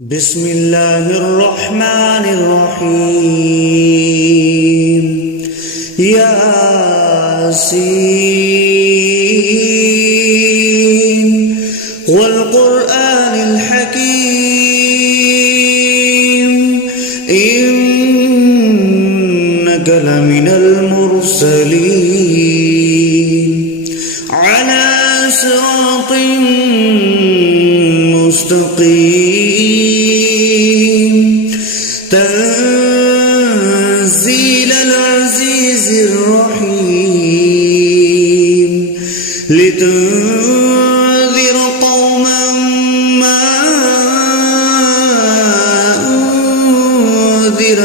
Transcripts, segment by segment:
بسم الله الرحمن الرحيم ياسين والقرآن الحكيم إنك لمن المرسلين على صراط مستقيم تنزيل العزيز الرحيم لتنذر قوما ما أنذر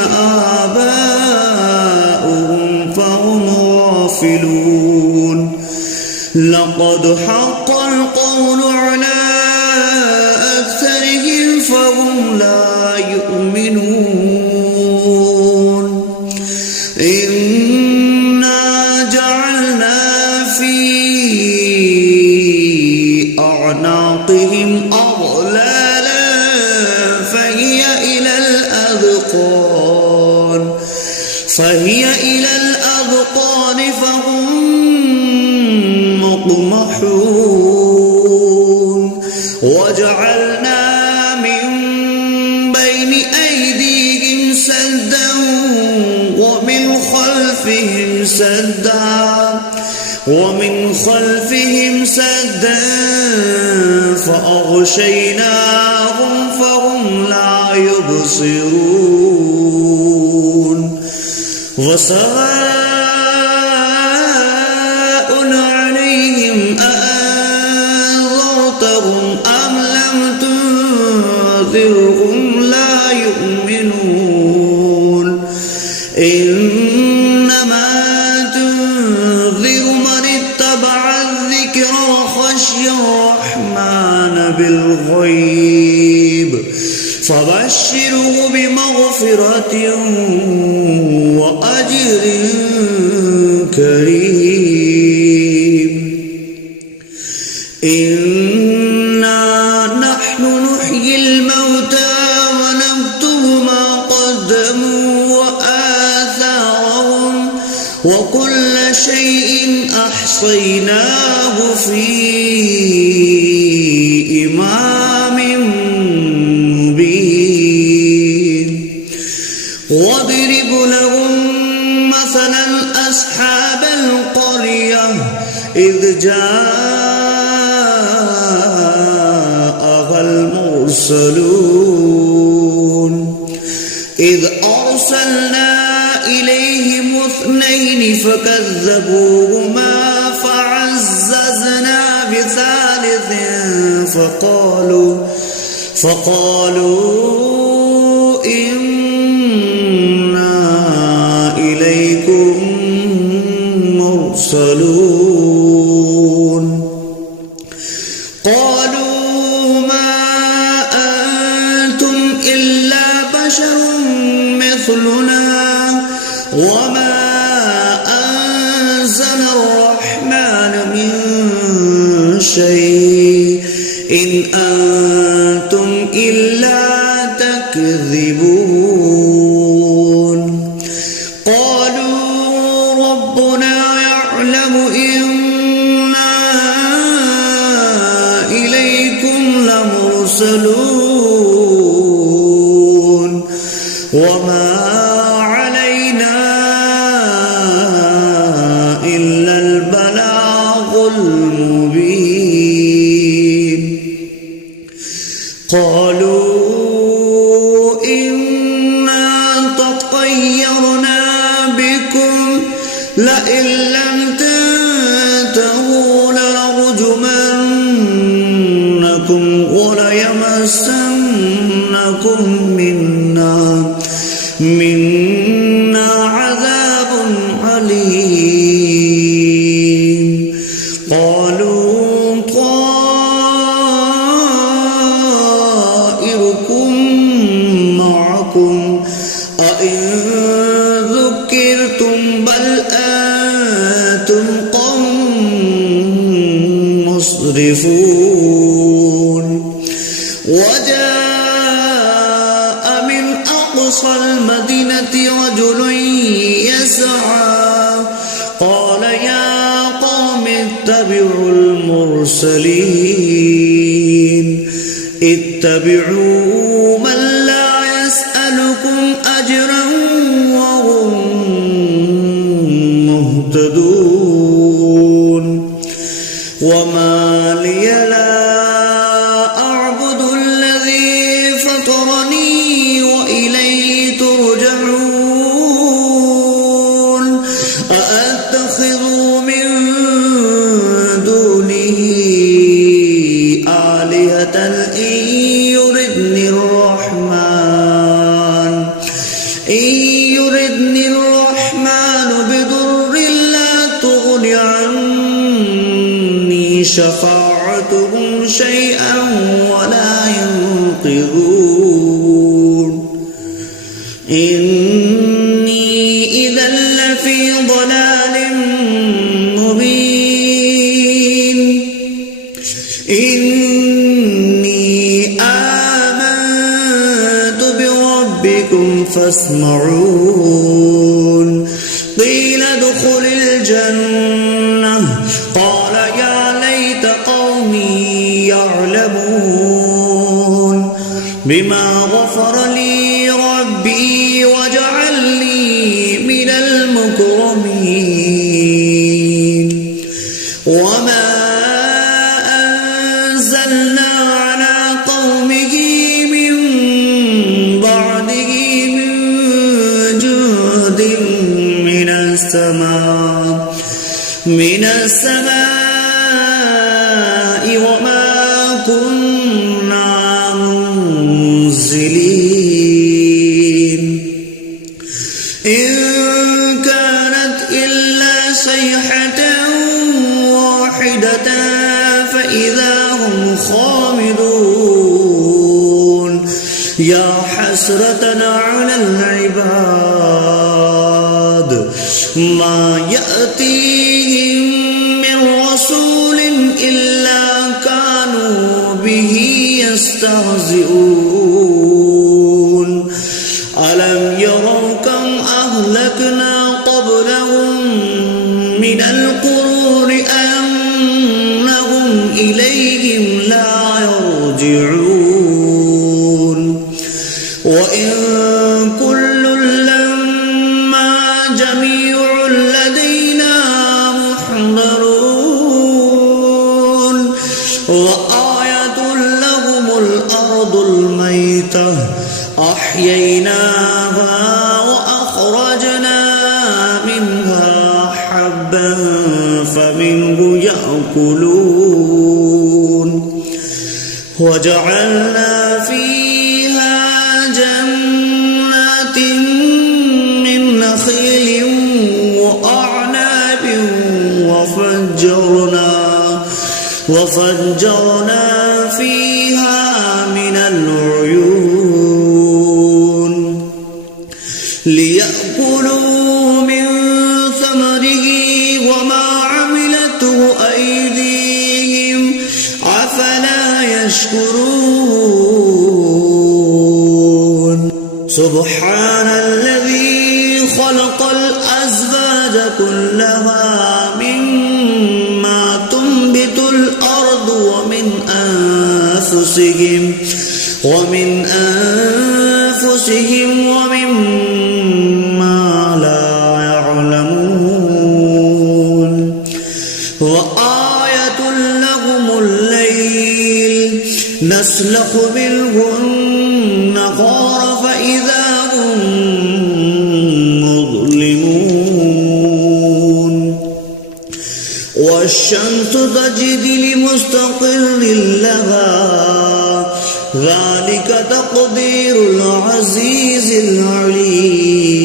آباؤهم فهم غافلون لقد حق القول على أكثرهم فهم لا يؤمنون إنا جعلنا في أعناقهم أغلالا فهي إلى الأذقان فهم مقمحون وجعلنا من بين أيديهم سدا ومن خلفهم سدا فأغشيناهم فهم لا يبصرون وسواء عليهم أأنذرتهم أم لم تنذرهم لا يؤمنون إنما تنذر من اتبع الذكر وخشي الرحمن بالغيب فبشره بمغفرة وأجر كريم إنا نحن نحيي الموتى ونكتب ما قدموا وآثارهم وكل شيء أحصيناه في إمام مبين واضرب لهم مثلا أصحاب القرية إذ جاءها المرسلون إذ أرسلنا إليهم 2 فكذبوهما فعززنا بثالث فقالوا إنا إليكم مرسلون قالوا ما أنتم إلا بشر مثلنا وما أنزل الرحمن من شيء إن أنتم إلا تكذبون قالوا ربنا يعلم إنا إليكم لمرسلون وما علينا إلا البلاغ المبين قالوا إنا تطيرنا بكم لئن لم تنتهوا لنرجمنكم وليمسنكم منا عذاب عليم قالوا طائركم معكم أئن ذكرتم بل أنتم قوم مسرفون وجاء أقصى المدينة رجل يسعى قال يا قوم اتبعوا المرسلين اتبعوا من لا يسألكم أجرا وهم مهتدون وما لي لا أعبد الذي فطرني وإليه ترجعون أأتخذ من دونه آلهة إن يردني الرحمن بضر لا تغن عني شفاعتهم شيئا ولا ينقذون إني إذا لفي ضلال مبين إني آمنت بربكم فاسمعون قيل ادخل الجنة قال يا ليت قومي يعلمون بما غفر لي ربي وجعلني من المكرمين وما أنزلنا على قومه من بعده من جند من السماء وما كنا منزلين إن كانت إلا صيحة واحدة فإذا هم خامدون يا حسرة على العباد ما يأتيهم من رسول إلا كانوا به يستهزئون ألم يروا كم أهلكنا قبلهم من القرون أنهم إليهم لا يرجعون وإن كل لما جميع لدينا محضرون وآية لهم الأرض الميتة أحييناها وأخرجنا منها حبا فمنه يأكلون وجعلنا فيها جنات من نخيل وأعناب وفجرنا فيها من العيون ليأكلوا من ثمره وما عملته أيديهم أفلا يشكرون سبحان الذي خلق الأزواج كلها مما تنبت الأرض ومن أنفسهم ومما لا يعلمون وآية لهم الليل نسلخ منه النهار فإذا هم مظلمون والشمس تجري لمستقر لها ذلك تقدير العزيز العليم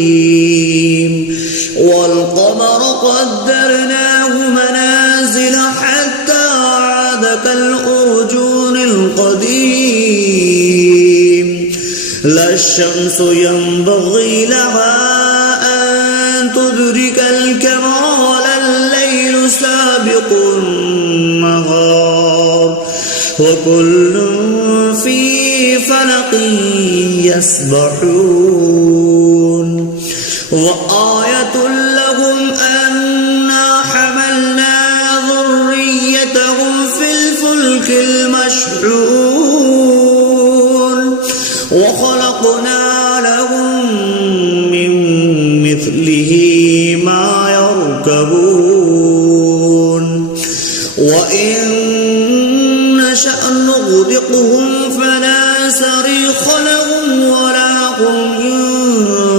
والقمر قدرناه منازل حتى عاد كالأرجون القديم لا الشمس ينبغي لها أن تدرك القمر ولا الليل سابق النهار وكل في فلق يسبحون وآية لهم أنا حملنا ذريتهم في الفلك المشحون وخلقنا لهم من مثله ما يركبون وإن نشأ نغرقهم فلا صريخ لهم ولا هم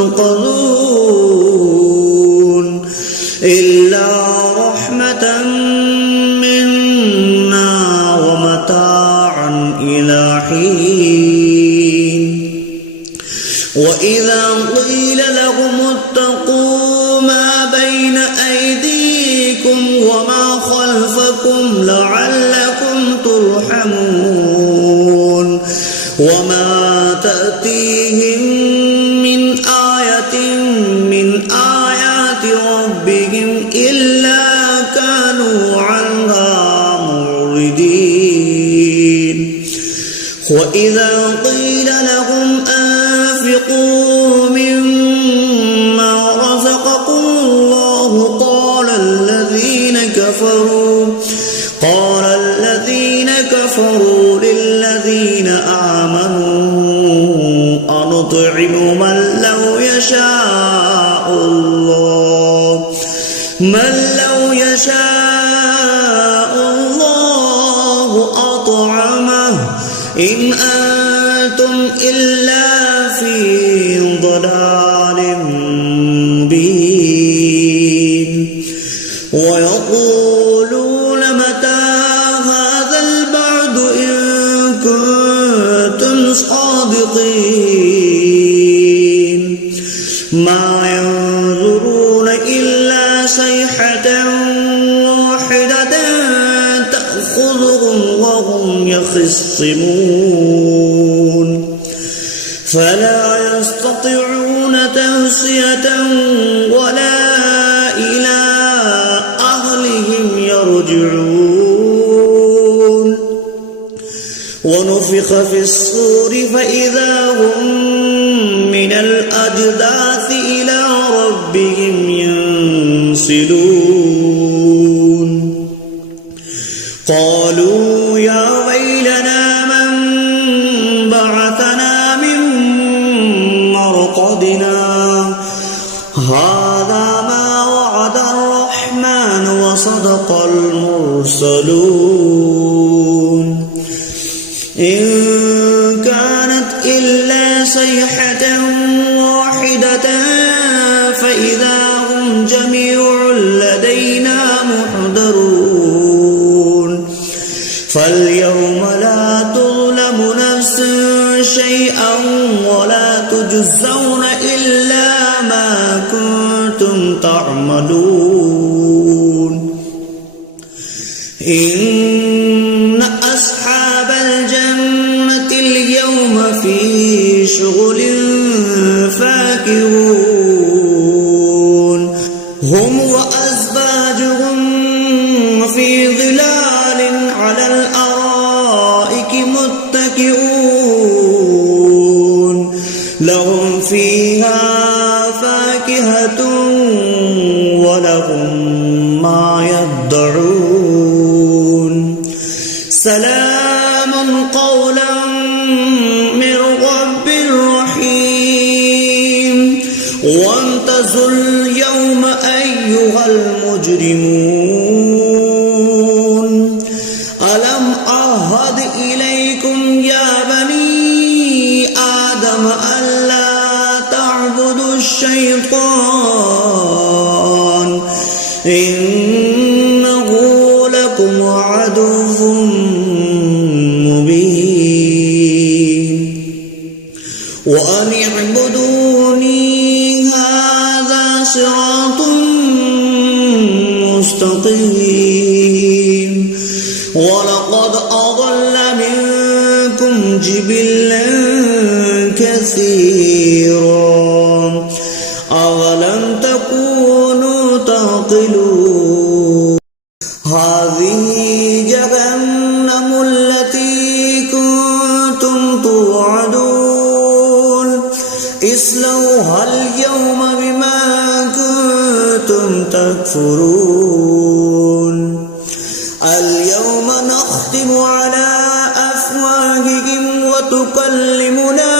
ينقذون إلا رحمة منا ومتاعا إلى حين وإذا قيل لهم اتقوا ما بين أيديكم وما خلفكم لعلكم ترحمون وما تأتيهم من آية من آيات ربهم إلا كانوا عنها معرضين وإذا قيل لهم أنفقوا مما رزقكم الله قال الذين كفروا للذين آمنوا أنطعم من لو يشاء الله أطعمه إن أنتم إلا في ضلال مبين ويقولون متى هذا البعد إن كنتم صادقين ما ينظرون إلا صيحة واحدة تأخذهم وهم يخصمون فلا يستطيعون توصية ولا إلى أهلهم يرجعون ونفخ في الصور فإذا هم من الأجداث إلى ربهم ينسلون قالوا يا ويلنا من بعثنا من مرقدنا هذا ما وعد الرحمن وصدق المرسلون إن كانت إلا صيحة واحدة فإذا هم جميع لدينا محضرون فاليوم لا تظلم نفس شيئا ولا تجزون إلا ما كنتم تعملون إن أصحاب الجنة اليوم في شغل فاكهون هم وأزواجهم في ظلال على الأرائك متكئون لهم فيها فاكهة ولهم ما يدعون سلام قولا من رب رحيم وامتازوا اليوم أيها المجرمون ألم أعهد إليكم يا بني آدم ألا تعبدوا الشيطان إنه لكم عدو مبين وأن اعبدوني هذا صراط مستقيم ولقد أضل منكم جبلا كثيرا أولم تكونوا تعقلون هذه جهنم التي كنتم توعدون اصلوها اليوم بما كنتم تكفرون اليوم نختم على أفواههم وتكلمنا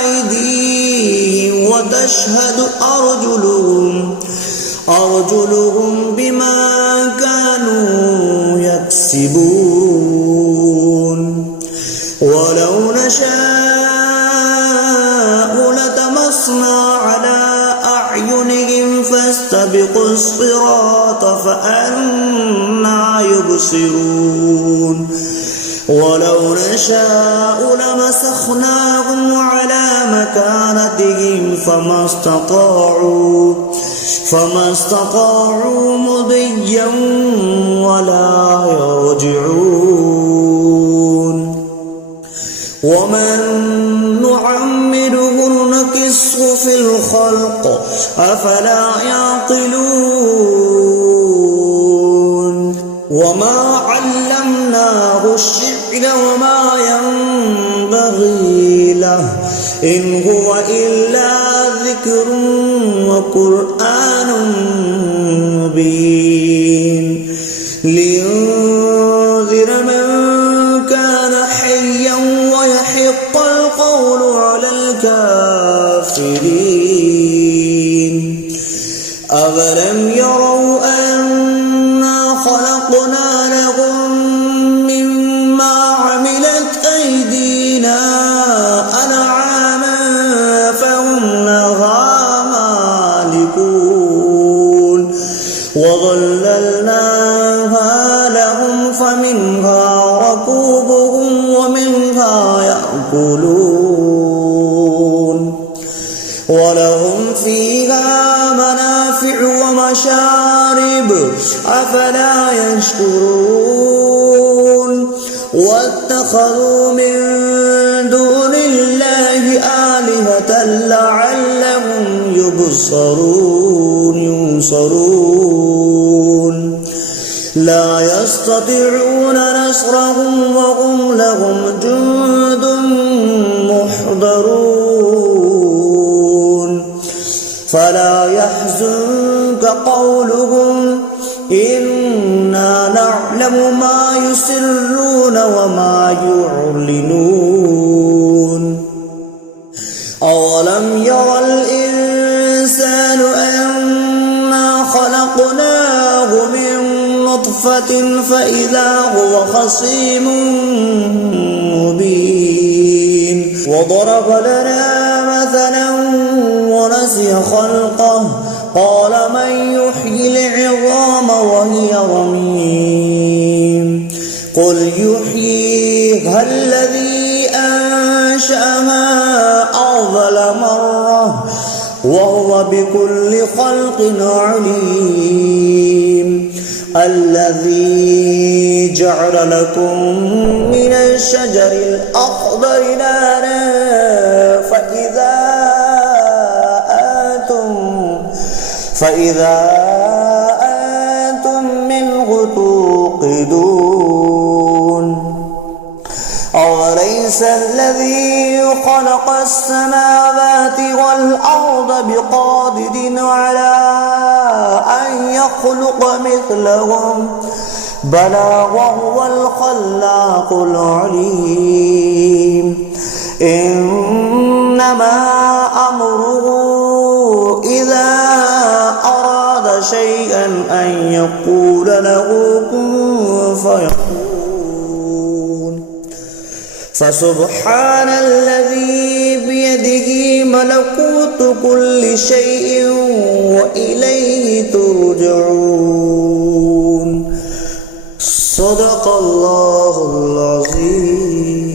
أيديهم وتشهد أرجلهم بما كانوا يكسبون ولو نشاء لطمسنا على أعينهم فاستبقوا الصراط فأنى يبصرون ولو نشاء لمسخناهم على مكانتهم فما استطاعوا مضيا ولا يرجعون ومن نعمره نكسه في الخلق أفلا يعقلون وما علمناه الشعر وما ينبغي له إن هو إلا ذكر وقرآن مبين لينذر من كان حيا ويحق القول على الكافرين أولم يروا أنا خلقنا لهم مما عملت أيدينا أنعاما فهم لها مالكون وظللناها لهم فمنها ركوبهم ومنها يأكلون ولهم فيها منافع ومشارب أفلا يشكرون واتخذوا من دون الله آلهة لعلهم ينصرون لا يستطيعون نصرهم وهم لهم جند محضرون فلا يحزنك قولهم إنا نعلم ما يسرون وما يعلنون أولم يرى الإنسان أنا خلقناه من نطفة فإذا هو خصيم مبين وضرب لنا مثلا ونسي خلقه قال من يحيي العظام وهي رميم قل يحييها الذي أنشأها أول مرة وهو بكل خلق عليم الذي جعل لكم من الشجر الأخضر نارا فإذا أنتم منه توقدون أوليس الذي خلق السماوات والأرض بقادر على أن يخلق مثلهم بلى وهو الخلاق العليم إنما أمره إذا أراد شيئا أن يقول له كن فيكون فسبحان الذي بيده ملكوت كل شيء وإليه ترجعون صدق الله العظيم.